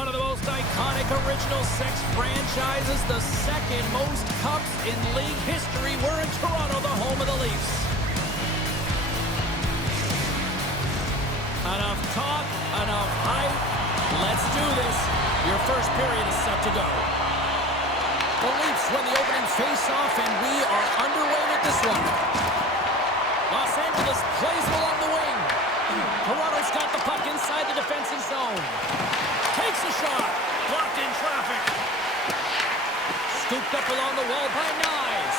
One of the most iconic original six franchises, the second most cups in league history. We're in Toronto, the home of the Leafs. Enough talk, enough hype. Let's do this. Your first period is set to go. The Leafs win the opening face-off, and we are underway with this one. Los Angeles plays along the wing. Toronto's got the puck inside the defensive zone. Takes a shot. Blocked in traffic. Scooped up along the wall by Nyes.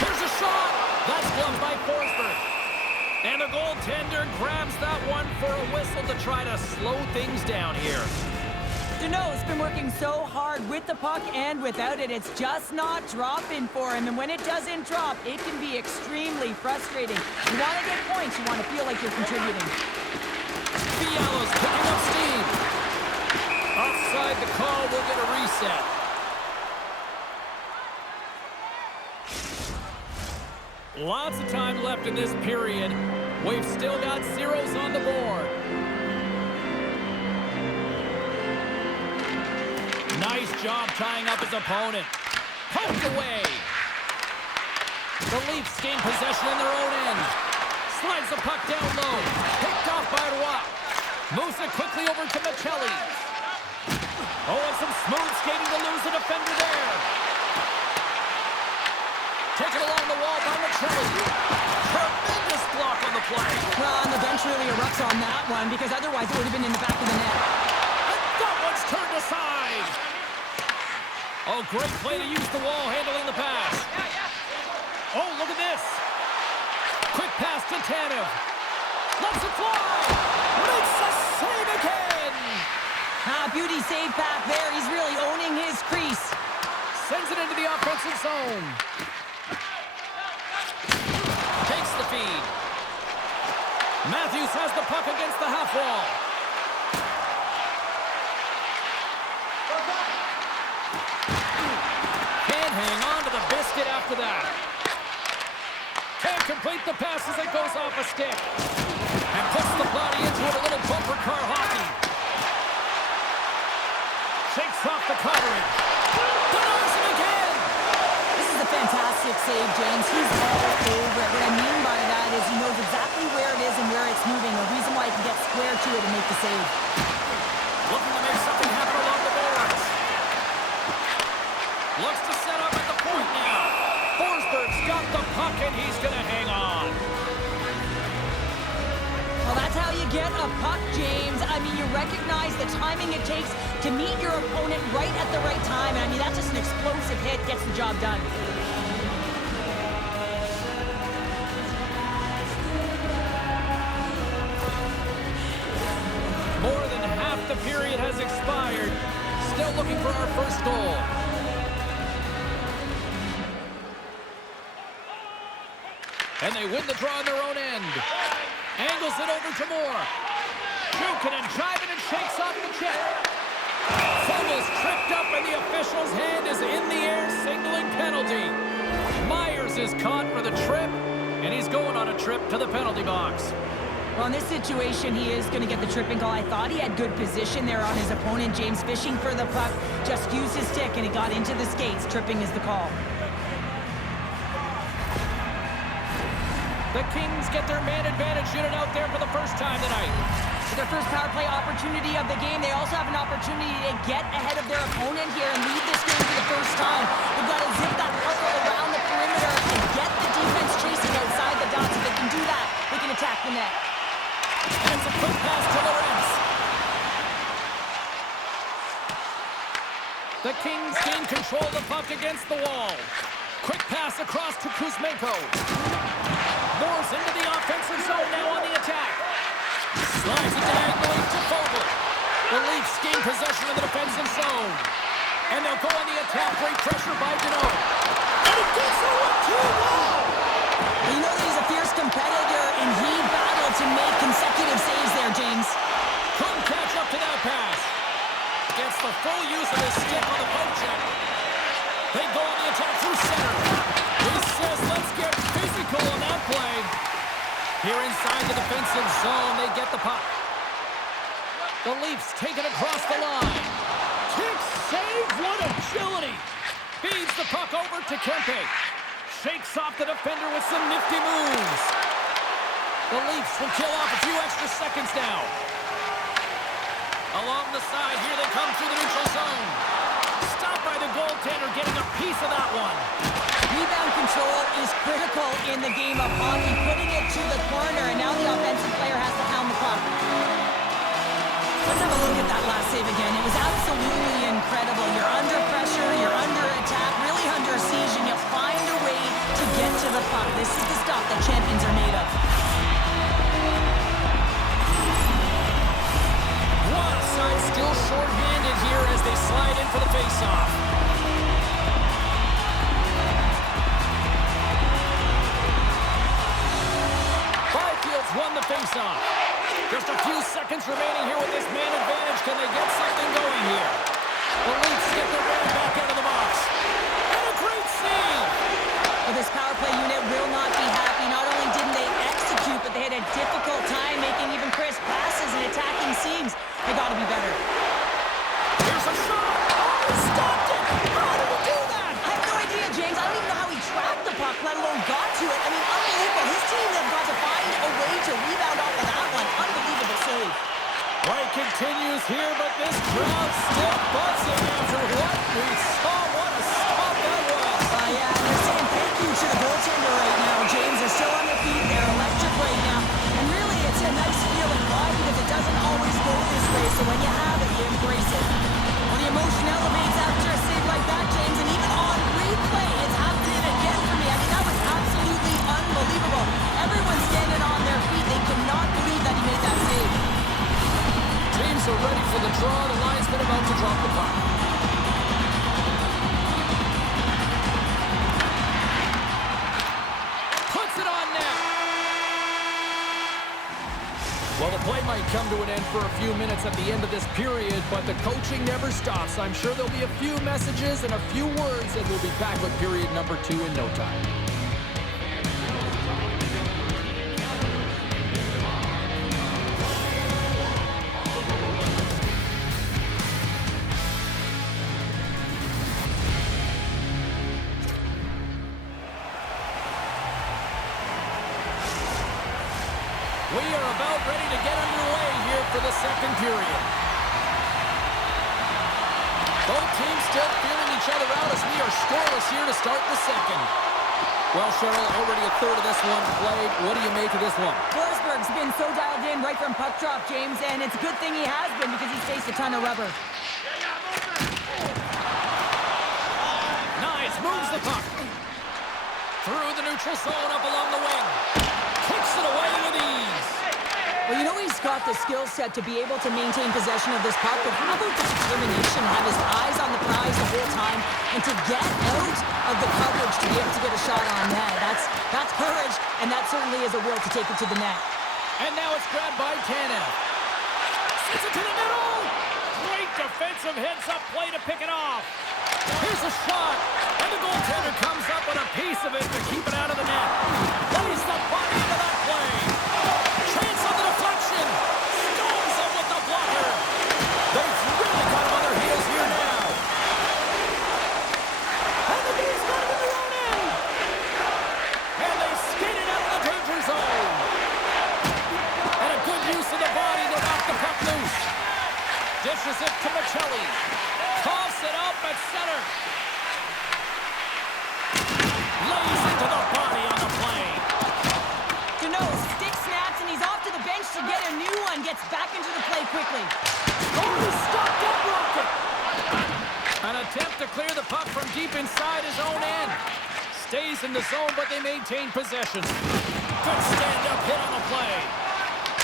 Here's a shot. That's gloved by Forsberg. And the goaltender grabs that one for a whistle to try to slow things down here. Deneau's been working so hard with the puck and without it. It's just not dropping for him. And when it doesn't drop, it can be extremely frustrating. You want to get points. You want to feel like you're contributing. Fiala's picking up steam. Offside the call. We'll get a reset. Lots of time left in this period. We've still got zeros on the board. Nice job tying up his opponent. Poked away. The Leafs gain possession in their own end. Slides the puck down low. Picked off by Roy. Moves it quickly over to Chel. Oh, and some smooth skating to lose the defender there. Taken along the wall by Chel. Tremendous block on the play. Well, and the bench really erupts on that one because otherwise it would have been in the back of the net. And that one's turned aside. Oh, great play to use the wall handling the pass. Oh, look at this. Quick pass to Tanev. Lets it fly. Makes the save again. Beauty save back there. He's really owning his crease. Sends it into the offensive zone. Takes the feed. Matthews has the puck against the half wall. Can't hang on to the biscuit after that. Can't complete the pass as it goes off a stick. And puts the body into it, a little bumper car hockey. Shakes off the coverage. Denies it again. This is a fantastic save, James. He's all over it. What I mean by that is he knows exactly where it is and where it's moving. A reason why he can get square to it and make the save. Looking to make something happen along the boards. Looks to set up at the point now. Forsberg's got the puck and he's going to hang on. Well, that's how you get a puck, James. I mean, you recognize the timing it takes to meet your opponent right at the right time. And I mean, that's just an explosive hit, gets the job done. More than half the period has expired. Still looking for our first goal. And they win the draw on their own end. Angles it over to Moore. Jukin and driving and shakes off the check. Fogel's tripped up and the official's hand is in the air signaling penalty. Myers is caught for the trip and he's going on a trip to the penalty box. Well, in this situation, he is going to get the tripping call. I thought he had good position there on his opponent. James fishing for the puck, just used his stick and he got into the skates. Tripping is the call. The Kings get their man advantage unit out there for the first time tonight. With their first power play opportunity of the game, they also have an opportunity to get ahead of their opponent here and lead this game for the first time. They've got to zip that puck around the perimeter and get the defense chasing outside the dots. If they can do that, they can attack the net. And it's a quick pass to Lawrence. The Kings gain control of the puck against the wall. Quick pass across to Kuzmenko. Moore's into the offensive zone now on the attack. Slides it diagonally to Vogel. The Leafs gain possession of the defensive zone. And they'll go on the attack. Great pressure by Deneau. And it gets a 1-2 wall. You know that he's a fierce competitor, and he battled to make consecutive saves there, James. Couldn't catch up to that pass. Gets the full use of his stick on the poke check. They go on the attack through center. He says, let's get physical on that play. Here inside the defensive zone, they get the puck. The Leafs take it across the line. Kick save, what agility. Feeds the puck over to Kempe. Shakes off the defender with some nifty moves. The Leafs will kill off a few extra seconds now. Along the side, here they come through the neutral zone. Stopped by the goaltender, getting a piece of that one. Rebound control is critical in the game of hockey, putting it to the corner, and now the offensive player has to pound the puck. Let's have a look at that last save again. It was absolutely incredible. You're under pressure, you're under attack, really under siege, and you find a way to get to the puck. This is the stuff that champions are made of. One side still short-handed here as they slide in for the face-off. Byfield's won the face-off. Just a few seconds remaining here with this man advantage. Can they get something going here? The Leafs get their man back out of the box. And a great save! Well, this power play unit will not be happy. Not only didn't they execute, but they had a difficult time making even crisp passes and attacking seams. They got to be better. Here's a shot! Oh, he stopped it! How did he do that? I have no idea, James. I don't even know how he tracked the puck, let alone got to it. I mean, unbelievable. His team has got to find a way to rebound off of that one. Unbelievable save. Play continues here, but this crowd still buzzing after what we saw. What a stop that was. Yeah, and they're saying thank you to the goaltender right now. James, they're still on their feet. They're electric right now. And really, it's a nice feeling. Why? Because it doesn't always go this way. So when you have it, you embrace it. Well, the emotion elevates after a save like that, James. And even on replay, it's happening again for me. I mean, that was absolutely unbelievable. Everyone's standing on their feet. They cannot believe that he made that save. Teams are ready for the draw. The linesman about to drop the puck. Puts it on net. Well, the play might come to an end for a few minutes at the end of this period, but the coaching never stops. I'm sure there'll be a few messages and a few words, and we'll be back with period number 2 in no time. We are about ready to get underway here for the second period. Both teams still feeling each other out as we are scoreless here to start the second. Well, Cheryl, already a third of this one played. What do you make of this one? Forsberg's been so dialed in right from puck drop, James, and it's a good thing he has been because he's faced a ton of rubber. Nice, moves the puck. Through the neutral zone, up along the wing. Kicks it away with ease. Well, you know he's got the skill set to be able to maintain possession of this puck, but how about the determination, have his eyes on the prize the whole time, and to get out of the coverage to be able to get a shot on net. That's courage, and that certainly is a will to take it to the net. And now it's grabbed by Tanev. Sends it to the middle. Great defensive heads-up play to pick it off. Here's a shot, and the goaltender comes up with a piece of it to keep it out of the net. Plays the body into that play. Chance on the deflection. Stones him with the blocker. They've really got him on their heels here now. And the D's got him in their own end. And they skate it out of the danger zone. And a good use of the body to knock the puck loose. Dishes it to Chel. Toss it up at center. Lays into the body on the play. Deneau, stick snaps, and he's off to the bench to get a new one. Gets back into the play quickly. Oh, he stopped that rocket. An attempt to clear the puck from deep inside his own end. Stays in the zone, but they maintain possession. Good stand-up hit on the play.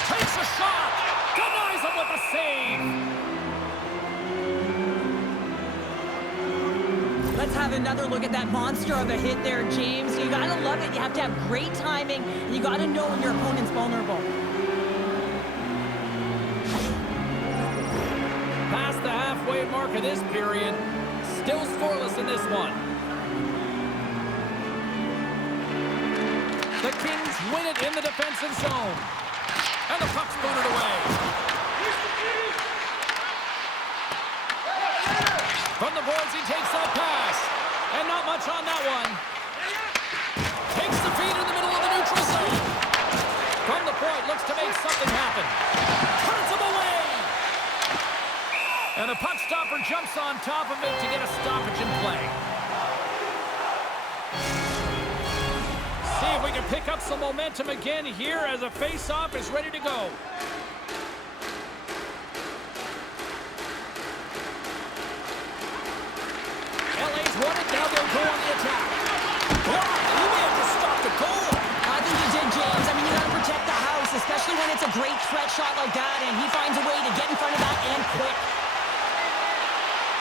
Takes a shot. Denies him with a save. Let's have another look at that monster of a hit there, James. You gotta love it. You have to have great timing, and you gotta know when your opponent's vulnerable. Past the halfway mark of this period. Still scoreless in this one. The Kings win it in the defensive zone. And the puck's booted away. From the boards, he takes that pass. And not much on that one. Takes the feed in the middle of the neutral zone. From the point, looks to make something happen. Turns him away. And the puck stopper jumps on top of it to get a stoppage in play. See if we can pick up some momentum again here as a face-off is ready to go. LA's won it, now they'll go on the attack. He may have just stopped the goal. I think he did, James. I mean, you gotta protect the house, especially when it's a great threat shot like that, and he finds a way to get in front of that and quick.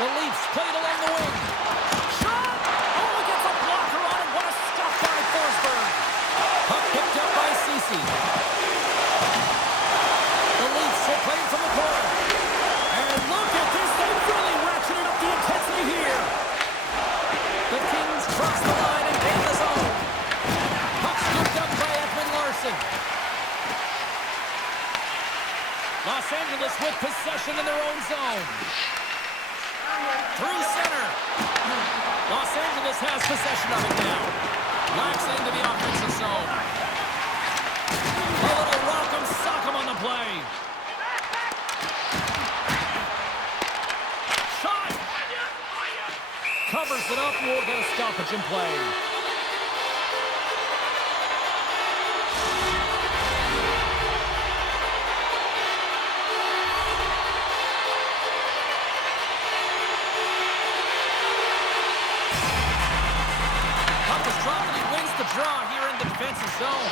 The Leafs played along the wing. Shot! Oh, he gets a blocker on it. What a stop by Forsberg. Puck picked up by Ceci. The Leafs are playing from the corner. And look at this. They've really ratcheted up the intensity here. The Kings cross the line and gain the zone. Puck scooped up by Edmund Larson. Los Angeles with possession in their own zone. Through center. Los Angeles has possession of it now. Knocks it into the offensive zone. A little rock'em sock'em on the play. Shot! Covers it up and we'll get a stoppage in play. Draw here in the defensive zone.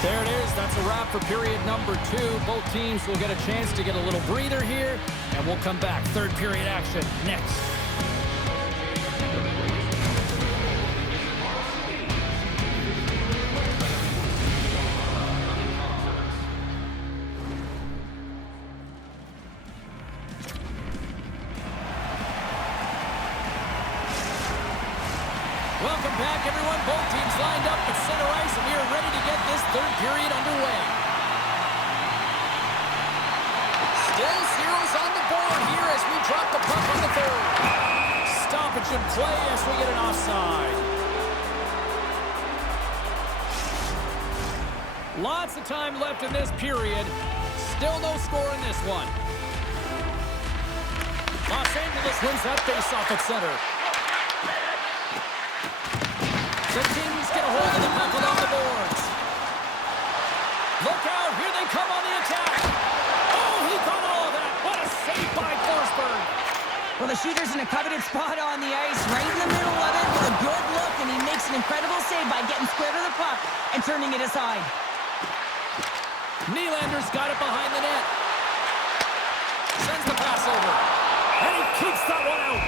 There it is. That's a wrap for period number 2. Both teams will get a chance to get a little breather here, and we'll come back. Third period action next. Welcome back, everyone. Both teams lined up at center ice, and we are ready to get this third period underway. Still zeros on the board here as we drop the puck on the third. Stoppage in play as we get an offside. Lots of time left in this period. Still no score in this one. Los Angeles wins that faceoff at center. The Kings get a hold of the puck along the boards. Look out, here they come on the attack. Oh, he got all of that. What a save by Forsberg. Well, the shooter's in a coveted spot on the ice, right in the middle of it with a good look, and he makes an incredible save by getting square to the puck and turning it aside. Nylander's got it behind the net. Sends the pass over. And he keeps that one out.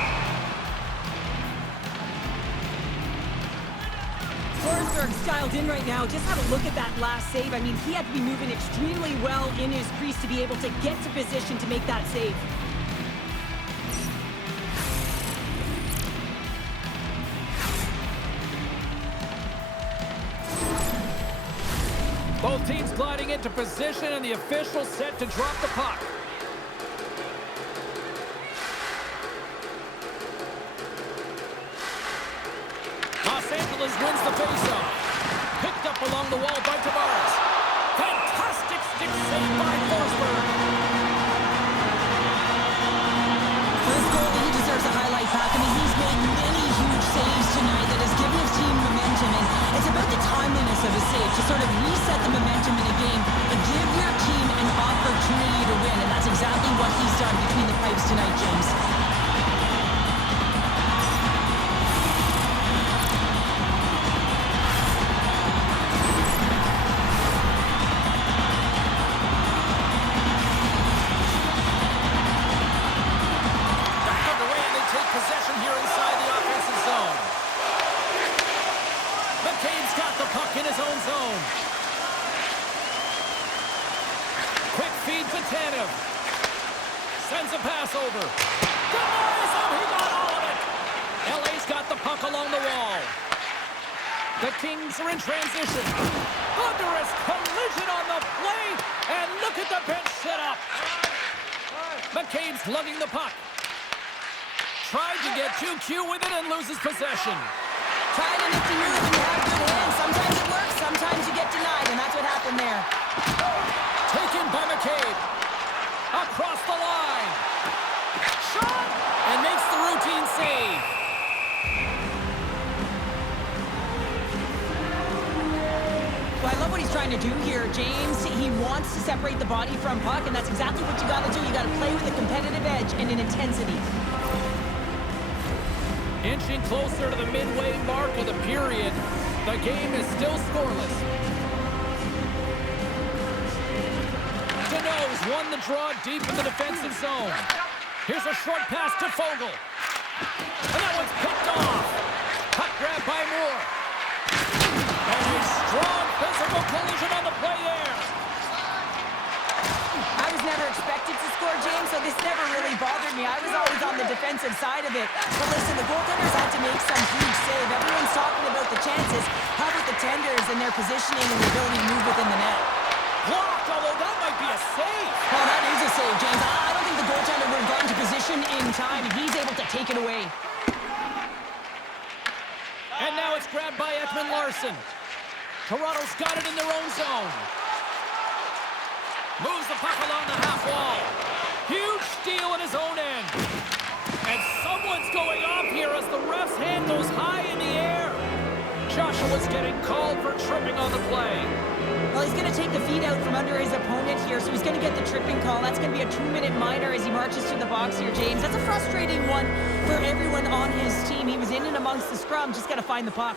Forsberg's dialed in right now. Just have a look at that last save. I mean, he had to be moving extremely well in his crease to be able to get to position to make that save. Both teams gliding into position, and the official set to drop the puck. Los Angeles wins the faceoff. Picked up along the wall by Tavares. Fantastic stick save by Forsberg. This goal, he deserves a highlight pack. I mean, he's made many huge saves tonight that has given his team momentum, and it's about the timeliness of his save to sort of reset the momentum in a game and give your team an opportunity to win, and that's exactly what he's done between the pipes tonight, James. Sends a pass over. Denies him. He got all of it. LA's got the puck along the wall. The Kings are in transition. Thunderous collision on the play. And look at the bench set up. McCabe's lugging the puck. Tried to get too cute with it and loses possession. Trying a nifty move when you have good hands. Sometimes it works, sometimes you get denied, and that's what happened there. Taken by McCabe. Across the line. Shot! And makes the routine save. Well, I love what he's trying to do here, James. He wants to separate the body from puck, and that's exactly what you got to do. You got to play with a competitive edge and an intensity. Inching closer to the midway mark of the period. The game is still scoreless. Deneau's won the draw deep in the defensive zone. Here's a short pass to Fogle. And that one's picked off. Puck grab by Moore. And a strong physical collision on the play there. I was never expected to score, James, so this never really bothered me. I was always on the defensive side of it. But listen, the goaltenders had to make some huge save. Everyone's talking about the chances. How about the tenders and their positioning and the ability to move within the net? Blocked, although that might be a save. Well, that is a save, James. I don't think the goaltender would have gotten to position in time, and he's able to take it away. And now it's grabbed by Ekman Larsson. Toronto's got it in their own zone. Moves the puck along the half wall. Huge steal at his own end. And someone's going off here as the ref's hand goes high in the air. Joshua's getting called for tripping on the play. Well, he's going to take the feet out from under his opponent here, so he's going to get the tripping call. That's going to be a 2-minute minor as he marches to the box here, James. That's a frustrating one for everyone on his team. He was in and amongst the scrum, just got to find the puck.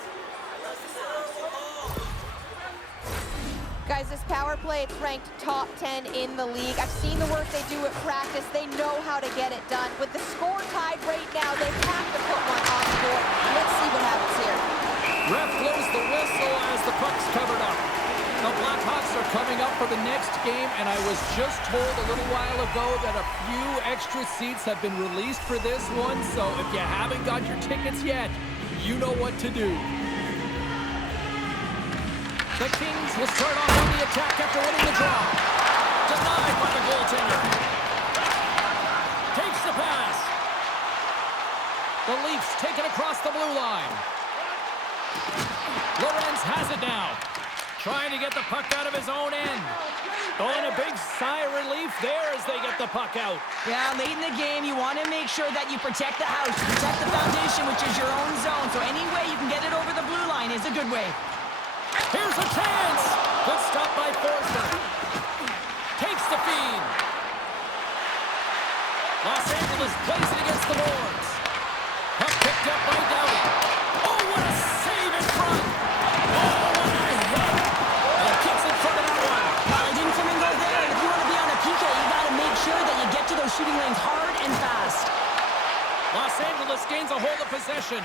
Guys, this power play, it's ranked top 10 in the league. I've seen the work they do at practice. They know how to get it done. With the score tied right now, they have to put one on the board. Let's see what happens here. Ref blows the whistle as the puck's covered up. The Blackhawks are coming up for the next game, and I was just told a little while ago that a few extra seats have been released for this one, so if you haven't got your tickets yet, you know what to do. The Kings will start off on the attack after winning the draw. Denied by the goaltender. Takes the pass. The Leafs take it across the blue line. Lorenz has it now. Trying to get the puck out of his own end. Oh, and a big sigh of relief there as they get the puck out. Yeah, late in the game, you want to make sure that you protect the house, you protect the foundation, which is your own zone. So any way you can get it over the blue line is a good way. Here's a chance. Good stop by Forsberg. Takes the feed. Los Angeles plays it against the boards. Puck picked up by Doughty. Oh, what a save in front. Oh, what a hit. And kicks in front of that one. Well, he didn't come and go there. If you want to be on a PK, you got to make sure that you get to those shooting lanes hard and fast. Los Angeles gains a hold of possession.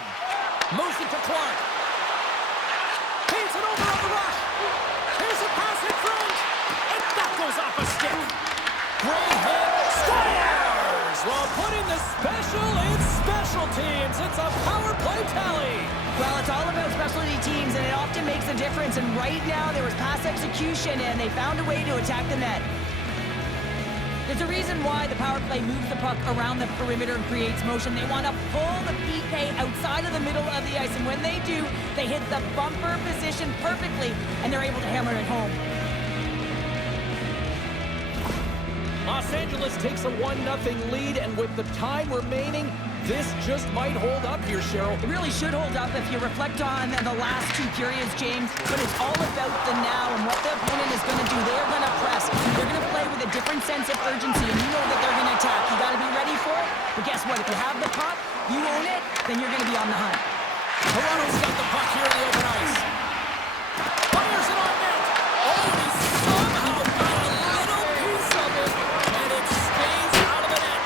Moves it to Clark. Paints it over on the rush. Here's a pass in front. And that goes off a stick. Great hit. Scores! While putting the special in special teams. It's a power play tally. Well, it's all about specialty teams, and it often makes a difference. And right now, there was pass execution, and they found a way to attack the net. There's a reason why the power play moves the puck around the perimeter and creates motion. They want to pull the PK outside of the middle of the ice, and when they do, they hit the bumper position perfectly, and they're able to hammer it home. Los Angeles takes a 1-0 lead, and with the time remaining, this just might hold up here, Cheryl. It really should hold up if you reflect on the last two periods, James, but it's all about the now and what the opponent is going to do. They're going to press. They're going to play with a different sense of urgency, and you know that they're going to attack. You got to be ready for it, but guess what? If you have the puck, you own it, then you're going to be on the hunt. Toronto's got the puck here in the open ice. Fires it on net. Oh, he somehow got a little piece of it, and it stays out of the net.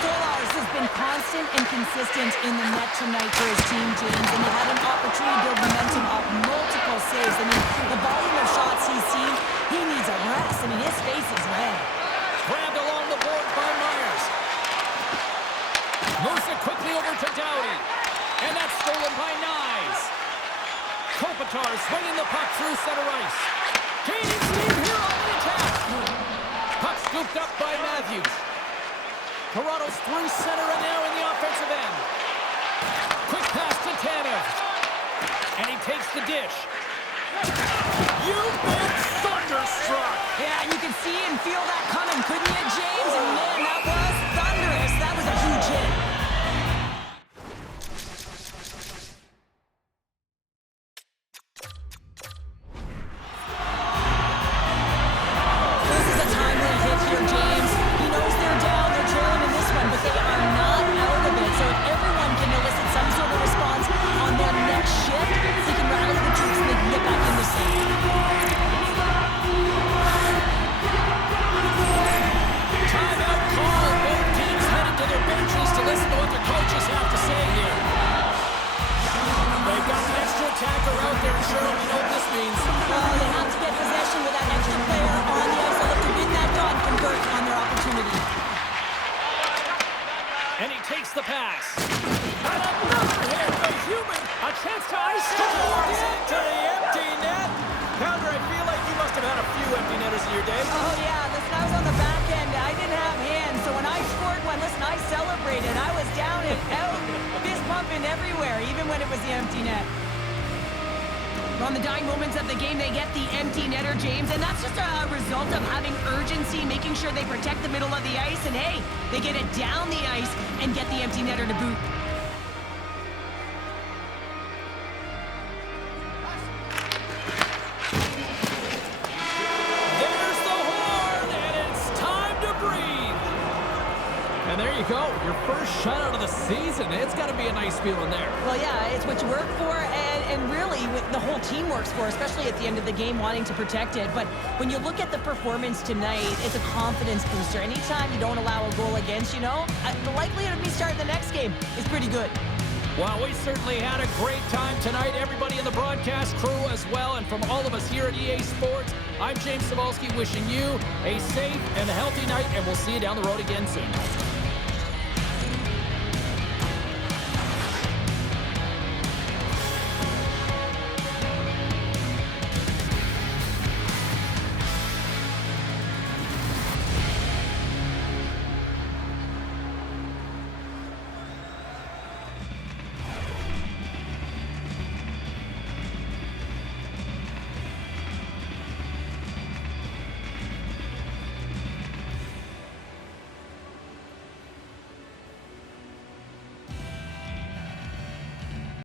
Stolarz has been constant and consistent in the net tonight for his team, James, and they had an opportunity to build momentum off multiple saves. I mean, the volume of shots he's seen, he needs a rest. I mean, his face is red. Grabbed along the board by Myers. Moves it quickly over to Doughty. And that's stolen by Nyes. Kopitar swinging the puck through center ice. Gaining steam here on the attack. Puck scooped up by Matthews. Toronto's through center and now in the offensive end. Quick pass to Tanev. And he takes the dish. You've been thunderstruck. Yeah, and you can see and feel that coming, couldn't you, James? And man, that was thunderous. That was a huge hit. This is a timely hit here, James. He knows they're down, they're trailing in this one, but they are not out of it. So if everyone can elicit some sort of response on their next shift, they can rally the troops and they can get back in this thing. Timeout call. Both teams headed to their benches to listen to what their coaches have to say here. They've got an extra attacker out there, Cheryl. You know what this means. They have to get possession with that extra player on the ice. They'll look to win that draw and convert on their opportunity. And he takes the pass. And another hit. A human. A chance to ice. Scores into the empty net. Pounder, I feel like you must have had a few empty netters in your day. Oh, yeah. Listen, I was on the back end. I didn't have hands. So when I scored one, listen, I celebrated. I was down and out, fist pumping everywhere, even when it was the empty net. On the dying moments of the game, they get the empty netter, James, and that's just a result of having urgency, making sure they protect the middle of the ice, and hey, they get it down the ice and get the empty netter to boot. There's the horn, and it's time to breathe. And there you go, your first shutout of the season. It's got to be a nice feeling there. Well, yeah, it's what you work for, and really the whole team works for, especially at the end of the game, wanting to protect it. But when you look at the performance tonight, it's a confidence booster. Anytime you don't allow a goal against, the likelihood of me starting the next game is pretty good. Well, we certainly had a great time tonight. Everybody in the broadcast crew as well. And from all of us here at EA Sports, I'm James Cybulski wishing you a safe and healthy night, and we'll see you down the road again soon.